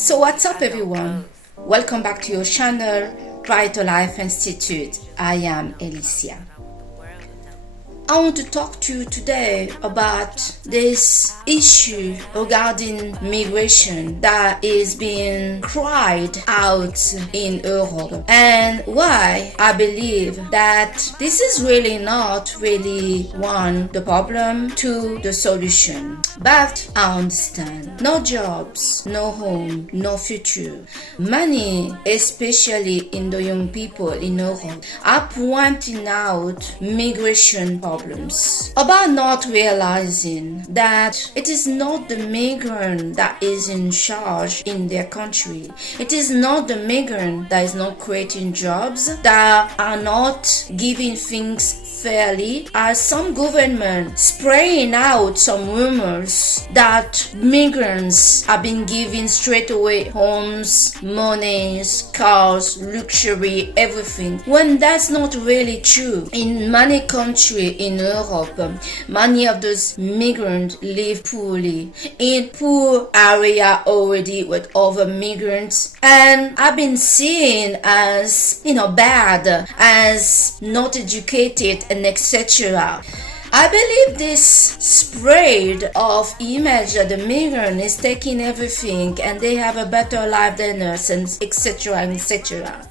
So what's up everyone? Welcome back to your channel, Right to Life Institute. I am Alicia. I want to talk to you today about this issue regarding migration that is being cried out in Europe, and why I believe that this is really not really the problem, two, the solution. But I understand. No jobs, no home, no future. Many, especially in the young people in Europe, are pointing out migration problems. About not realizing that it is not the migrant that is in charge in their country. It is not the migrant that is not creating jobs, that are not giving things fairly, as some government spraying out some rumors that migrants have been given straight away homes, monies, cars, luxury, everything, when that's not really true. In many countries in Europe, many of those migrants live poorly in poor area already with other migrants, and have been seen as bad, as not educated, and etc. I believe this spread of image that the migrant is taking everything and they have a better life than us, and etc. and etc.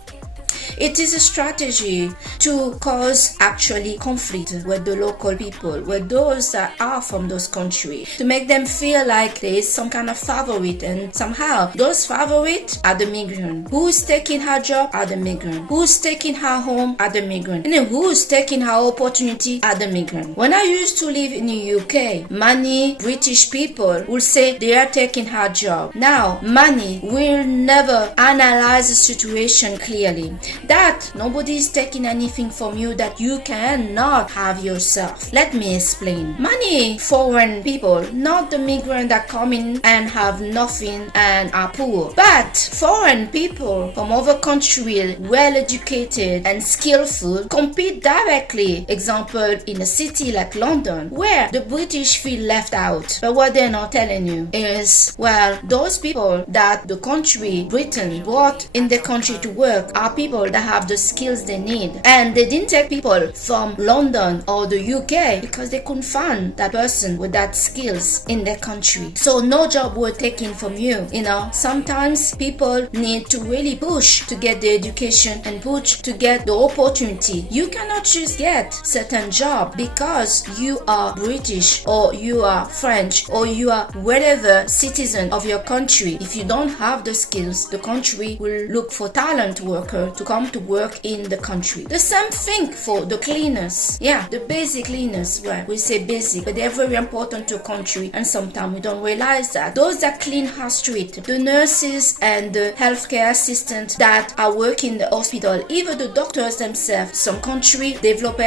It is a strategy to cause actually conflict with the local people, with those that are from those countries, to make them feel like there is some kind of favorite, and somehow those favorites are the migrant. Who's taking her job are the migrant. Who's taking her home are the migrant. And then who's taking her opportunity are the migrant. When I used to live in the UK, many British people will say they are taking her job. Now, many will never analyze the situation clearly. That nobody is taking anything from you that you cannot have yourself. Let me explain. Many foreign people, not the migrants that come in and have nothing and are poor, but foreign people from other countries, well educated and skillful, compete directly. Example, in a city like London, where the British feel left out. But what they're not telling you is, well, those people that the country, Britain, brought in the country to work are people that have the skills they need, and they didn't take people from London or the UK because they couldn't find that person with that skills in their country. So no job were taken from you. Sometimes people need to really push to get the education and push to get the opportunity. You cannot just get certain job because you are British or you are French or you are whatever citizen of your country. If you don't have the skills, the country will look for talent worker to come to work in the country. The same thing for the cleaners. Yeah, the basic cleaners. Well, we say basic, but they're very important to a country, and sometimes we don't realize that. Those that clean our street, the nurses and the healthcare assistants that are working in the hospital, even the doctors themselves. Some country developed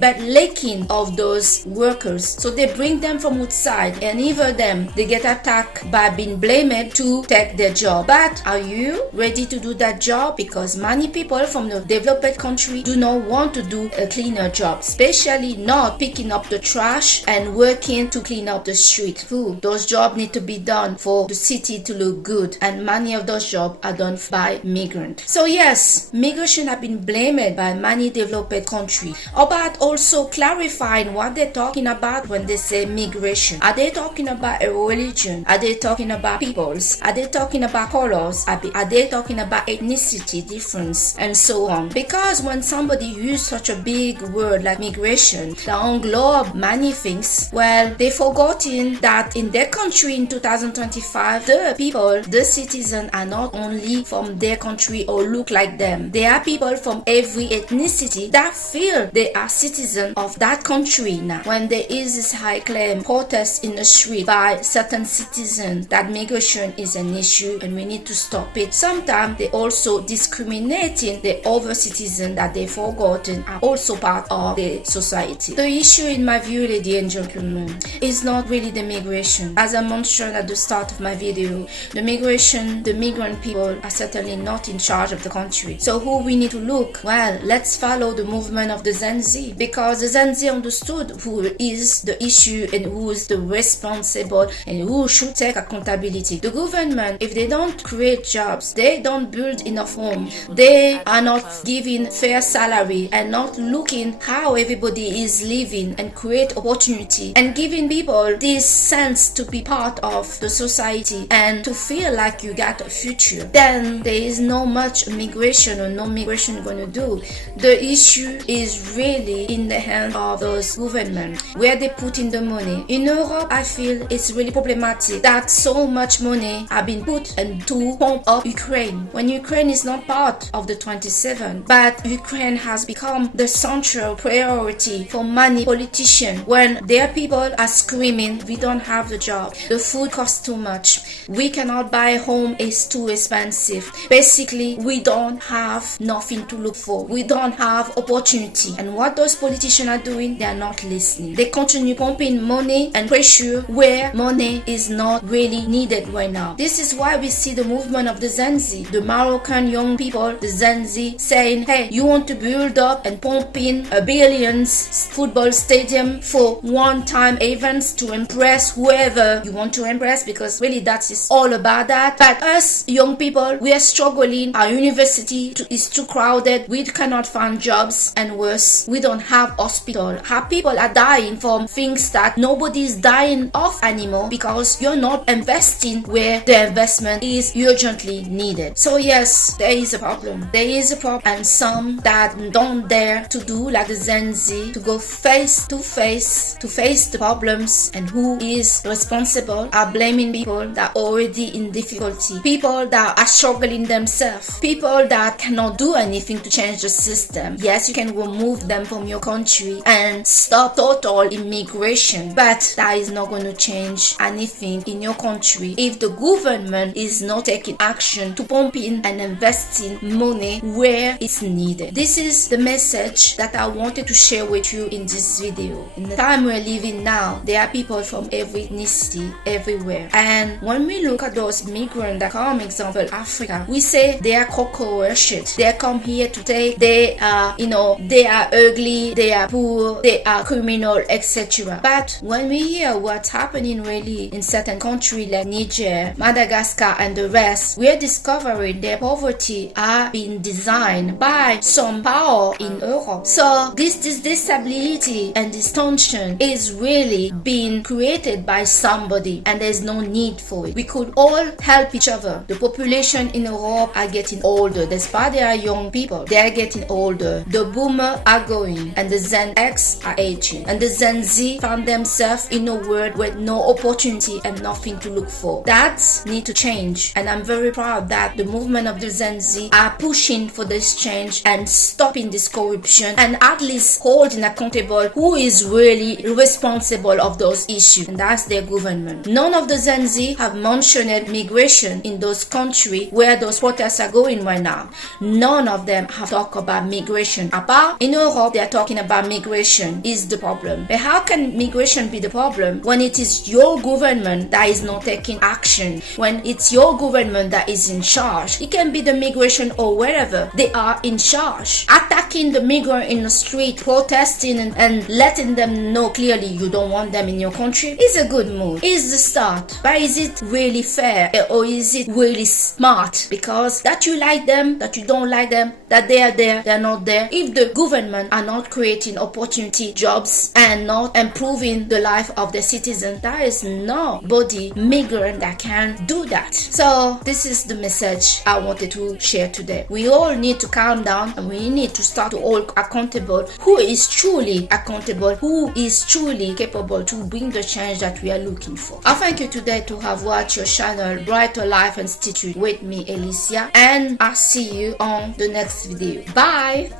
bad lacking of those workers, so they bring them from outside, and even them they get attacked by being blamed to take their job. But are you ready to do that job? Because many people from the developed country do not want to do a cleaner job, especially not picking up the trash and working to clean up the street. Those jobs need to be done for the city to look good, and many of those jobs are done by migrants. So yes, migration have been blamed by many developed countries. About also clarifying what they're talking about when they say migration. Are they talking about a religion? Are they talking about peoples? Are they talking about colors? Are they talking about ethnicity difference, and so on? Because when somebody uses such a big word like migration that englobe many things, well, they've forgotten that in their country in 2025, the people, the citizens, are not only from their country or look like them. They are people from every ethnicity that feel they are citizens of that country now. When there is this high claim protest in the street by certain citizens that migration is an issue and we need to stop it, sometimes they also discriminate forgetting the other citizens that they've forgotten are also part of the society. The issue, in my view, ladies and gentlemen, is not really the migration. As I mentioned at the start of my video, the migrant people are certainly not in charge of the country. So who we need to look? Well, let's follow the movement of the Gen Z, because the Gen Z understood who is the issue and who is the responsible and who should take accountability. The government, if they don't create jobs, they don't build enough homes, they are not giving fair salary and not looking how everybody is living and create opportunity and giving people this sense to be part of the society and to feel like you got a future, then there is no much migration or no migration going to do. The issue is really in the hands of those governments, where they put in the money. In Europe, I feel it's really problematic that so much money have been put into pump up Ukraine, when Ukraine is not part of the 27, but Ukraine has become the central priority for many politicians when their people are screaming, we don't have the job, the food costs too much, we cannot buy a home, it's too expensive. Basically, we don't have nothing to look for, we don't have opportunity. And what those politicians are doing, they are not listening. They continue pumping money and pressure where money is not really needed right now. This is why we see the movement of the Gen Z, the Moroccan young people, the Gen Z, saying, hey, you want to build up and pump in a billions football stadium for one-time events to impress whoever you want to impress, because really that is all about that. But us young people, we are struggling. Our university is too crowded, we cannot find jobs, and worse, we don't have hospital. Our people are dying from things that nobody is dying of anymore, because you're not investing where the investment is urgently needed. So yes, there is a problem. There is a problem, and some that don't dare to do like the Gen Z, to go face to face the problems, and who is responsible, are blaming people that are already in difficulty, people that are struggling themselves, people that cannot do anything to change the system. Yes, you can remove them from your country and stop total immigration, but that is not going to change anything in your country if the government is not taking action to pump in and investing money where it's needed. This is the message that I wanted to share with you in this video. In the time we're living now, there are people from every ethnicity everywhere, and when we look at those migrants that come, example Africa, we say they are cockroaches. They come here to take, they are ugly, they are poor, they are criminal, etc. But when we hear what's happening really in certain countries like Niger, Madagascar, and the rest, we are discovering their poverty are being designed by some power in Europe. So this disability and this tension is really being created by somebody, and there's no need for it. We could all help each other. The population in Europe are getting older. Despite they are young people, they are getting older. The boomers are going, and the Gen X are aging, and the Gen Z found themselves in a world with no opportunity and nothing to look for. That need to change, and I'm very proud that the movement of the Gen Z are pushing for this change and stopping this corruption, and at least holding accountable who is really responsible of those issues, and that's their government. None of the Gen Z have mentioned migration in those countries where those protests are going right now. None of them have talked about migration. Apart in Europe, they are talking about migration is the problem. But how can migration be the problem when it is your government that is not taking action? When it's your government that is in charge, it can be the migration or wherever they are in charge. Attacking the migrant in the street, protesting and letting them know clearly you don't want them in your country is a good move. Is the start. But is it really fair, or is it really smart? Because that you like them, that you don't like them, that they are there, they are not there. If the government are not creating opportunity, jobs, and not improving the life of the citizens, there is nobody migrant that can do that. So this is the message I wanted to share today. We all need to calm down, and we need to start to hold accountable who is truly accountable, who is truly capable to bring the change that we are looking for. I thank you today to have watched your channel Brighter Life Institute with me, Alicia, and I'll see you on the next video. Bye.